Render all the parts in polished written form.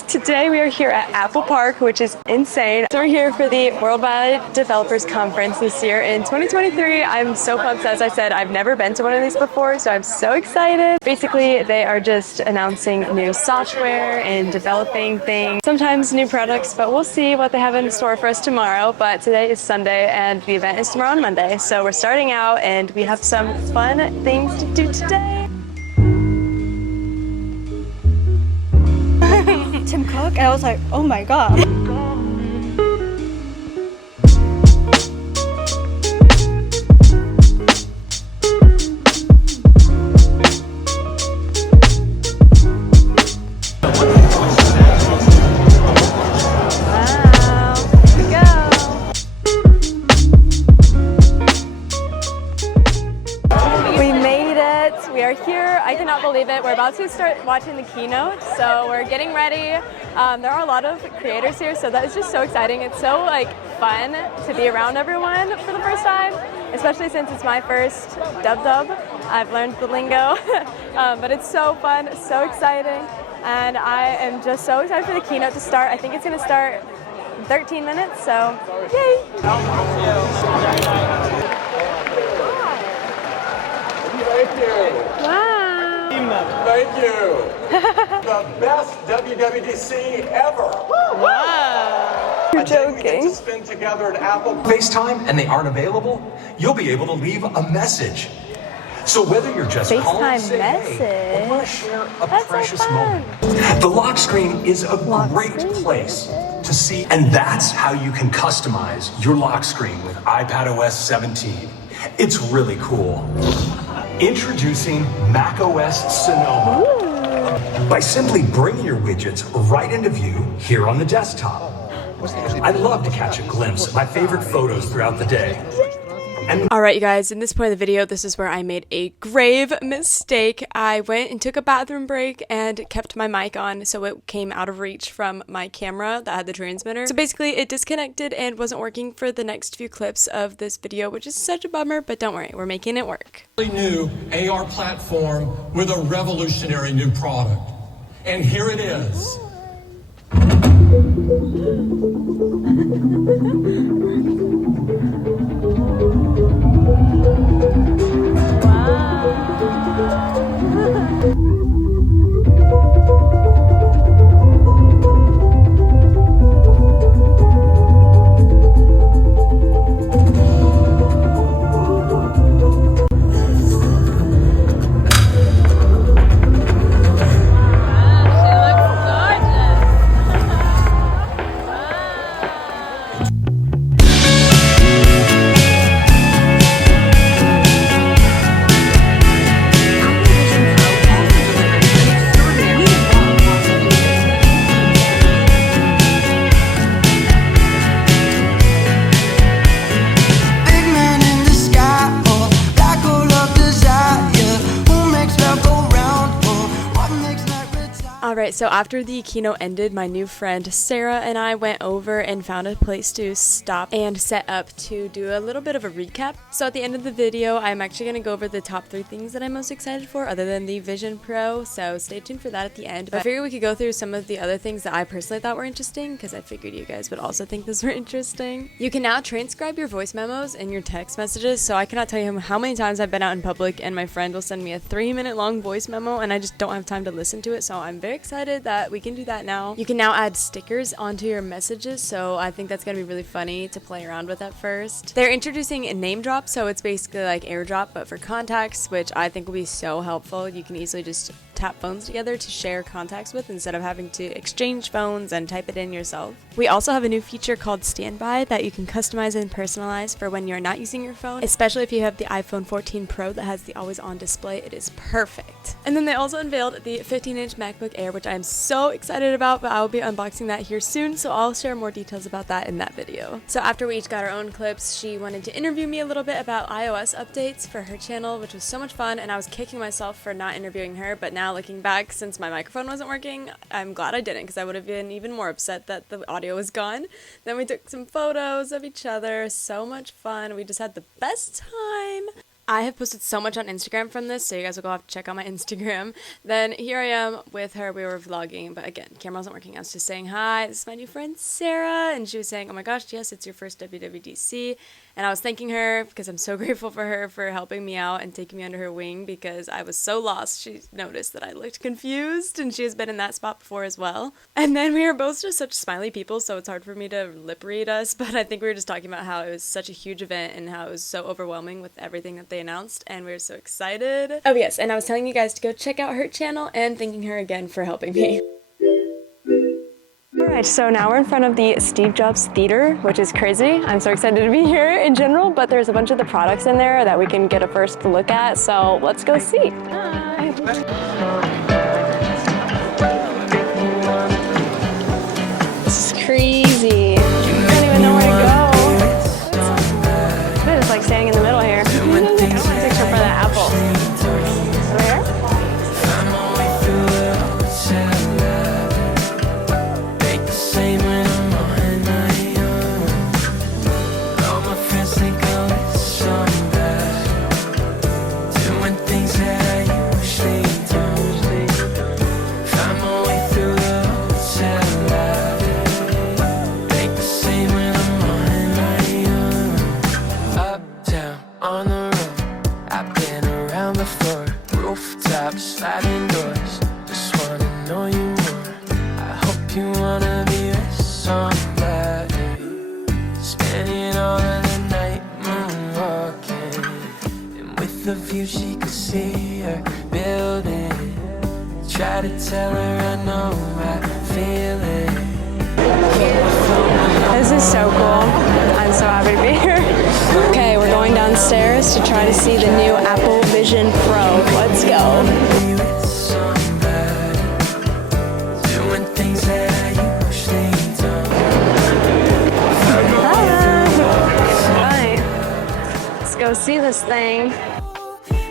guys, today we are here at Apple Park, which is insane. So we're here for the Worldwide Developers Conference this year in 2023. I'm so pumped. As I said, I've never been to one of these before, so I'm so excited. Basically, they are just announcing new software and developing things, sometimes new products, but we'll see what they have in store for us tomorrow. But today is Sunday and the event is tomorrow on Monday. So we're starting out and we have some fun things to do today. Tim Cook, and I was like, oh my god. We are here. I cannot believe it. We're about to start watching the keynote, so we're getting ready. There are a lot of creators here, so that is just so exciting. It's so fun to be around everyone for the first time, especially since it's my first dub. I've learned the lingo, but it's so fun, so exciting, and I am just so excited for the keynote to start. I think it's going to start in 13 minutes, so yay! Thank you. Wow. Thank you. The best WWDC ever. Wow. You're joking. We get to spend together at Apple FaceTime and they aren't available, you'll be able to leave a message. So whether you're just calling to say hey, or want to share a precious moment, the lock screen is a great place to see. And that's how you can customize your lock screen with iPadOS 17. It's really cool. Introducing macOS Sonoma. By simply bringing your widgets right into view here on the desktop. I'd love to catch a glimpse of my favorite photos throughout the day. Alright you guys, in this point of the video, this is where I made a grave mistake. I went and took a bathroom break and kept my mic on so it came out of reach from my camera that had the transmitter. So basically it disconnected and wasn't working for the next few clips of this video, which is such a bummer, but don't worry, we're making it work. New AR platform with a revolutionary new product. And here it is. Alright, so after the keynote ended, my new friend Sarah and I went over and found a place to stop and set up to do a little bit of a recap. So at the end of the video, I'm actually going to go over the top 3 things that I'm most excited for other than the Vision Pro, so stay tuned for that at the end. But I figured we could go through some of the other things that I personally thought were interesting, because I figured you guys would also think this were interesting. You can now transcribe your voice memos and your text messages, so I cannot tell you how many times I've been out in public and my friend will send me a 3-minute long voice memo and I just don't have time to listen to it, so I'm very excited that we can do that now. You can now add stickers onto your messages, so I think that's going to be really funny to play around with at first. They're introducing a name drop, so it's basically like AirDrop but for contacts, which I think will be so helpful. You can easily just tap phones together to share contacts with instead of having to exchange phones and type it in yourself. We also have a new feature called Standby that you can customize and personalize for when you're not using your phone, especially if you have the iPhone 14 Pro that has the always on display. It is perfect. And then they also unveiled the 15-inch MacBook Air, which I'm so excited about, but I will be unboxing that here soon, so I'll share more details about that in that video. So after we each got our own clips, she wanted to interview me a little bit about iOS updates for her channel, which was so much fun, and I was kicking myself for not interviewing her, but now looking back, since my microphone wasn't working, I'm glad I didn't, because I would have been even more upset that the audio was gone. Then we took some photos of each other. So much fun. We just had the best time. I have posted so much on Instagram from this, so you guys will go have to check out my Instagram. Then here I am with her. We were vlogging, but again, camera wasn't working. I was just saying hi. This is my new friend Sarah, and she was saying, oh my gosh, yes, it's your first WWDC. And I was thanking her because I'm so grateful for her for helping me out and taking me under her wing because I was so lost. She noticed that I looked confused, and she has been in that spot before as well. And then we are both just such smiley people, so it's hard for me to lip read us, but I think we were just talking about how it was such a huge event and how it was so overwhelming with everything that they announced, and we were so excited. Oh yes, and I was telling you guys to go check out her channel and thanking her again for helping me. Alright, so now we're in front of the Steve Jobs Theater, which is crazy. I'm so excited to be here in general, but there's a bunch of the products in there that we can get a first look at, so let's go see. Hi! This is crazy. I don't even know where to go. Dude, it's like standing in the middle here. I want to take a picture for that apple. Over here? Sliding doors, just wanna know you more. I hope you wanna be with somebody, spending all of the night moonwalking, and with the view she could see her building. Try to tell her I know I feel it. This is so cool. I'm so happy to be here. Okay, we're going downstairs to try to see the new Apple Vision Pro. Let's go. Go see this thing.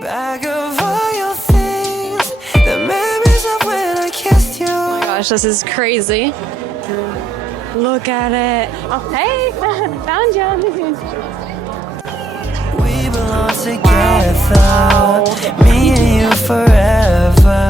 Bag of all your things, the memories of when I kissed you. Oh my gosh, this is crazy. Look at it. Oh, hey, found you. We belong together, me and you forever.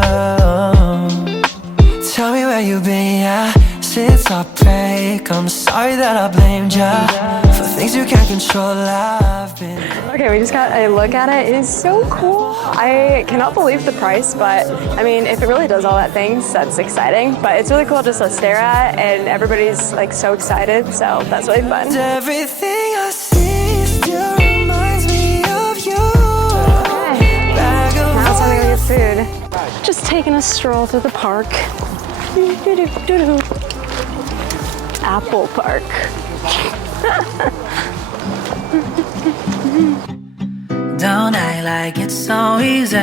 Tell me where you've been, yeah. Since our break, I'm sorry that I blamed ya for things you can't control. I've been. Okay, we just got a look at it. It is so cool. I cannot believe the price, but I mean, if it really does all that things, that's exciting. But it's really cool just to stare at, and everybody's like so excited, so that's really fun. Everything I see still reminds me of you. Okay, now it's time to go get food. Just taking a stroll through the park. Apple Park. Don't act like it's so easy.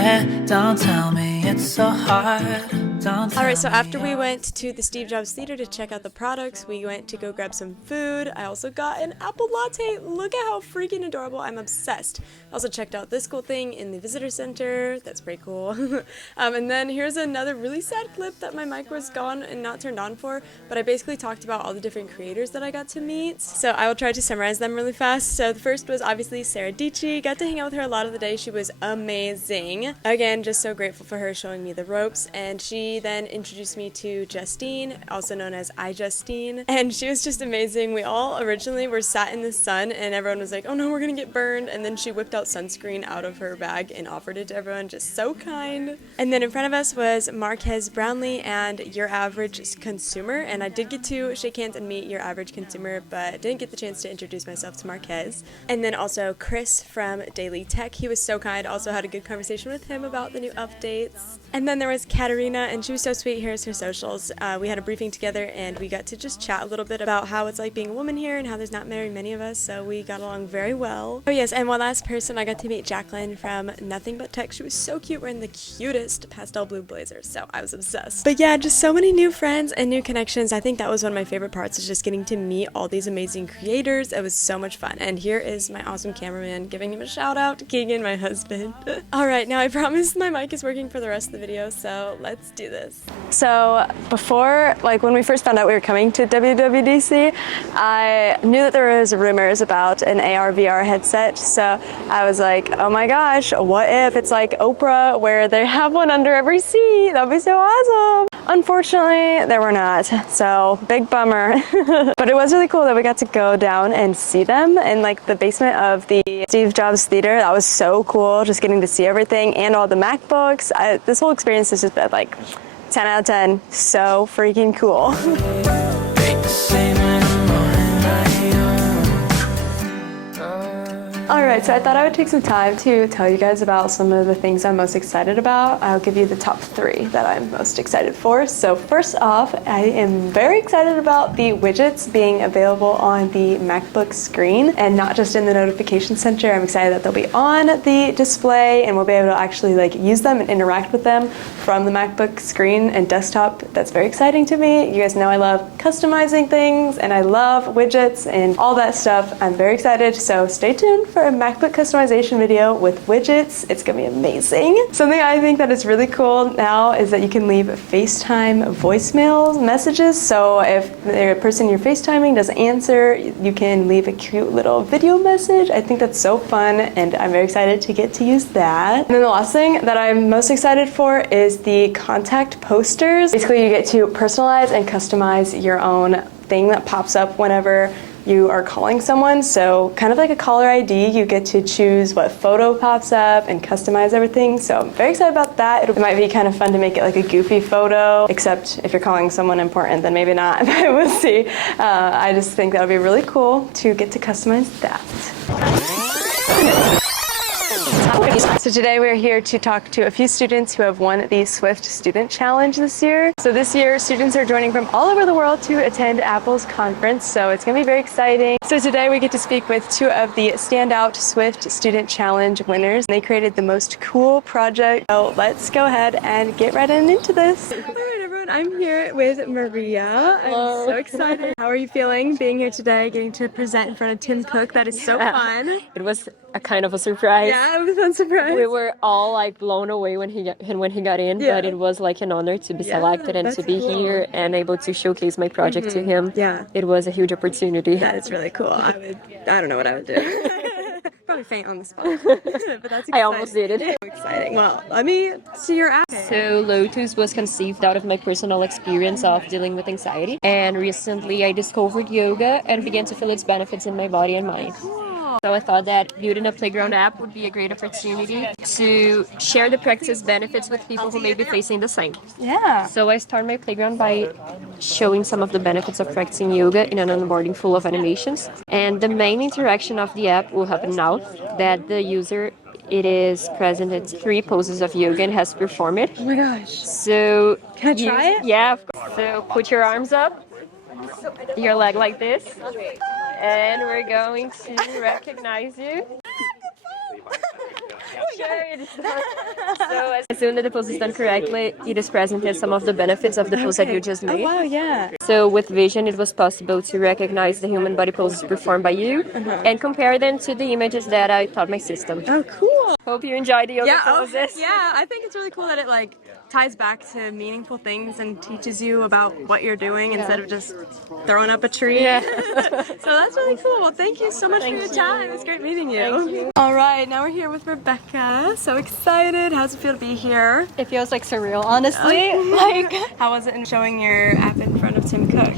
Don't tell me it's so hard. Alright, so after we went to the Steve Jobs Theater to check out the products, we went to go grab some food. I also got an apple latte. Look at how freaking adorable. I'm obsessed. I also checked out this cool thing in the visitor center. That's pretty cool. And then here's another really sad clip that my mic was gone and not turned on for, but I basically talked about all the different creators that I got to meet. So I will try to summarize them really fast. So the first was obviously Sara Dietschy. Got to hang out with her a lot of the day. She was amazing. Again, just so grateful for her showing me the ropes, and she then introduced me to Justine, also known as iJustine, and she was just amazing. We all originally were sat in the sun and everyone was like, oh no, we're gonna get burned, and then she whipped out sunscreen out of her bag and offered it to everyone, just so kind. And then in front of us was Marques Brownlee and Your Average Consumer, and I did get to shake hands and meet Your Average Consumer, but didn't get the chance to introduce myself to Marques. And then also Chris from Daily Tech. He was so kind, also had a good conversation with him about the new updates. And then there was Katarina, and she was so sweet. Here's her socials. We had a briefing together and we got to just chat a little bit about how it's like being a woman here and how there's not very many of us, so we got along very well. Oh yes, and one last person, I got to meet Jacqueline from Nothing But Tech. She was so cute, wearing the cutest pastel blue blazer, so I was obsessed. But yeah, just so many new friends and new connections. I think that was one of my favorite parts, is just getting to meet all these amazing creators. It was so much fun. And here is my awesome cameraman, giving him a shout out, Keegan, my husband. Alright, now I promise my mic is working for the rest of the video, so let's do do this. So before, like when we first found out we were coming to WWDC, I knew that there was rumors about an AR VR headset. So I was like, oh my gosh, what if it's like Oprah where they have one under every seat? That'd be so awesome. Unfortunately, there were not. So big bummer. But it was really cool that we got to go down and see them in like the basement of the Steve Jobs Theater. That was so cool, just getting to see everything and all the MacBooks. This whole experience has just been like 10 out of 10. So freaking cool. Alright, so I thought I would take some time to tell you guys about some of the things I'm most excited about. I'll give you the top 3 that I'm most excited for. So first off, I am very excited about the widgets being available on the MacBook screen and not just in the notification center. I'm excited that they'll be on the display and we'll be able to actually like use them and interact with them from the MacBook screen and desktop. That's very exciting to me. You guys know I love customizing things and I love widgets and all that stuff. I'm very excited, so stay tuned for a MacBook customization video with widgets. It's gonna be amazing. Something I think that is really cool now is that you can leave FaceTime voicemail messages. So if the person you're FaceTiming doesn't answer, you can leave a cute little video message. I think that's so fun and I'm very excited to get to use that. And then the last thing that I'm most excited for is the contact posters. Basically, you get to personalize and customize your own thing that pops up whenever you are calling someone. So kind of like a caller ID, you get to choose what photo pops up and customize everything. So I'm very excited about that. It might be kind of fun to make it like a goofy photo, except if you're calling someone important, then maybe not, but we'll see. I just think that'll be really cool to get to customize that. So today we're here to talk to a few students who have won the Swift Student Challenge this year. So this year, students are joining from all over the world to attend Apple's conference, so it's gonna be very exciting. So today we get to speak with 2 of the standout Swift Student Challenge winners. They created the most cool project. So let's go ahead and get right into this. All right, everyone, I'm here with Maria. Hello. I'm so excited. How are you feeling being here today, getting to present in front of Tim Cook? That is so fun. It was a kind of a surprise. Yeah, it was a fun surprise. We were all like blown away when he got in, but it was like an honor to be selected and to be here and able to showcase my project to him. Yeah. It was a huge opportunity. That is really cool. I don't know what I would do. Probably faint on the spot. But that's exciting. I almost did it. Exciting. Well, let me see your app. So Lotus was conceived out of my personal experience of dealing with anxiety, and recently I discovered yoga and began to feel its benefits in my body and mind. So I thought that building a playground app would be a great opportunity to share the practice benefits with people who may be facing the same. Yeah. So I start my playground by showing some of the benefits of practicing yoga in an onboarding full of animations. And the main interaction of the app will happen now that the user it is present at 3 poses of yoga and has to perform it. Oh my gosh. So can I try it? Yeah, of course. So put your arms up, your leg like this. And we're going to recognize you. Sure, it is not. So as soon as the pose is done correctly, it is presented some of the benefits of the pose that you just made. Oh wow, yeah. So with vision, it was possible to recognize the human body poses performed by you and compare them to the images that I taught my system. Oh, cool. Hope you enjoyed the yoga poses. Yeah, I think it's really cool that it like ties back to meaningful things and teaches you about what you're doing instead of just throwing up a tree. Yeah. So that's really cool. Well, thank you so much for your time. It's great meeting you. Thank you. All right, now we're here with Rebecca. So excited. How's it feel to be here? It feels like surreal, honestly. Like, how was it in showing your app in front of Tim Cook?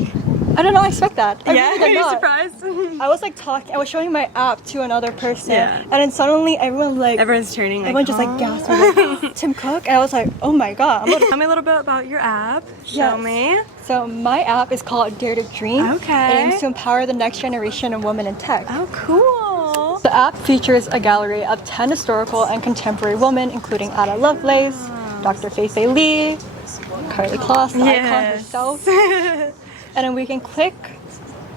I did not expect that. I Yeah, really are did you not. surprised? I was like talking, I was showing my app to another person, Yeah. and then suddenly Everyone's turning like, everyone just like gasped, like, Tim Cook, and I was like, oh my god. Tell me a little bit about your app. Show Yes. me. So my app is called Dare to Dream. Okay. It aims to empower the next generation of women in tech. Oh, cool. The app features a gallery of 10 historical and contemporary women, including Ada Lovelace, Dr. Fei Lee, Carly Kloss, the icon herself. And then we can click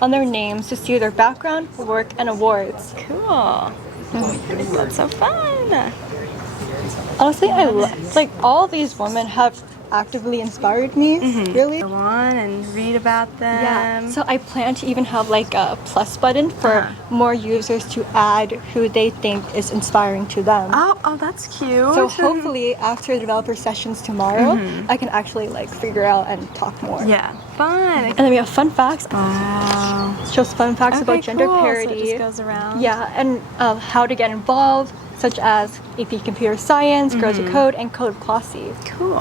on their names to see their background, work, and awards. Cool. That's so fun. Honestly, like all these women have actively inspired me, really. Go on and read about them. Yeah, so I plan to even have like a plus button for more users to add who they think is inspiring to them. Oh, that's cute. So hopefully after developer sessions tomorrow, I can actually like figure out and talk more. Yeah, fun. And then we have fun facts. Wow. It's just fun facts about gender cool. parity. So it just goes around. Yeah, and how to get involved, such as AP Computer Science, Girls Who Code, and Code Classy. Cool.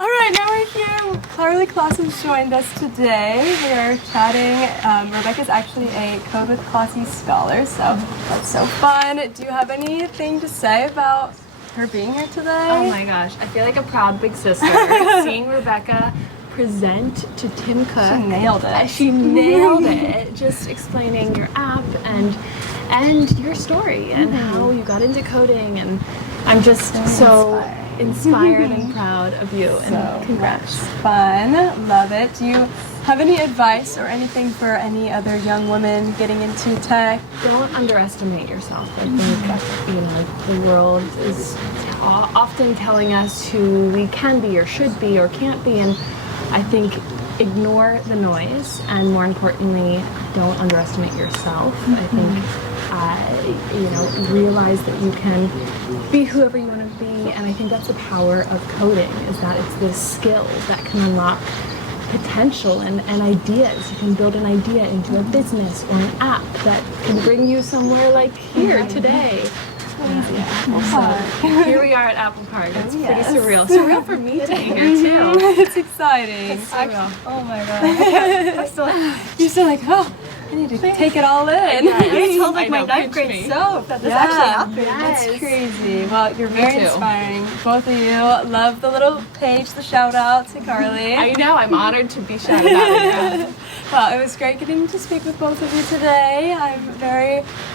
All right, now we're here. Carly Claus has joined us today. We are chatting. Rebecca's actually a Code with Classy scholar, so that's so fun. Do you have anything to say about her being here today? Oh my gosh, I feel like a proud big sister. Seeing Rebecca present to Tim Cook. She nailed it. She nailed it. Just explaining your app and your story and how you got into coding, and I'm just so inspired and proud of you, and congrats. Fun. Love it. Do you have any advice or anything for any other young women getting into tech? Don't underestimate yourself. I think the world is often telling us who we can be or should be or can't be, and I think ignore the noise, and more importantly, don't underestimate yourself. I think realize that you can be whoever you want to be, and I think that's the power of coding, is that it's this skill that can unlock potential and ideas. You can build an idea into a business or an app that can bring you somewhere like here today. Here we are at Apple Park. It's pretty surreal. Surreal for me to be here too. It's exciting. It's surreal. Oh my god. You're still like, oh, I need to take it all in. You told like I my know, 9th pinch grade me. self that this actually happened. It's crazy. Well, you're very too. inspiring. Both of you. Love the little page, the shout out to Carly. I know, I'm honored to be shouted out. Well, it was great getting to speak with both of you today. I'm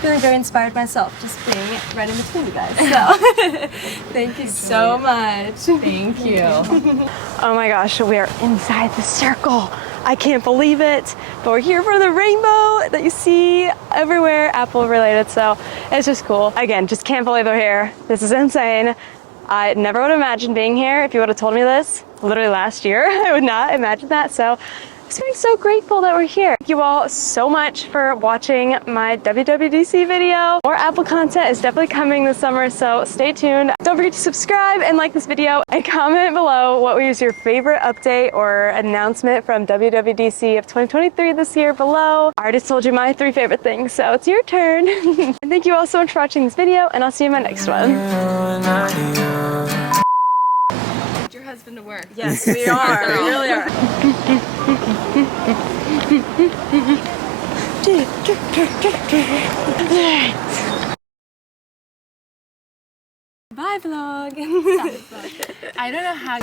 feeling very inspired myself, just being right in between you guys. So, thank you so much. Thank you. Oh my gosh, we are inside the circle. I can't believe it, but we're here for the rainbow that you see everywhere Apple related, so it's just cool. Again, just can't believe we're here. This is insane. I never would have imagined being here. If you would have told me this literally last year, I would not imagine that. So I'm just feeling so grateful that we're here. Thank you all so much for watching my WWDC video. More Apple content is definitely coming this summer, so stay tuned. Don't forget to subscribe and like this video, and comment below what was your favorite update or announcement from WWDC of 2023 this year below. I already told you my 3 favorite things, so it's your turn. And thank you all so much for watching this video, and I'll see you in my next one. Your husband to work. Yes, we are. We really are. Bye, vlog. I don't know how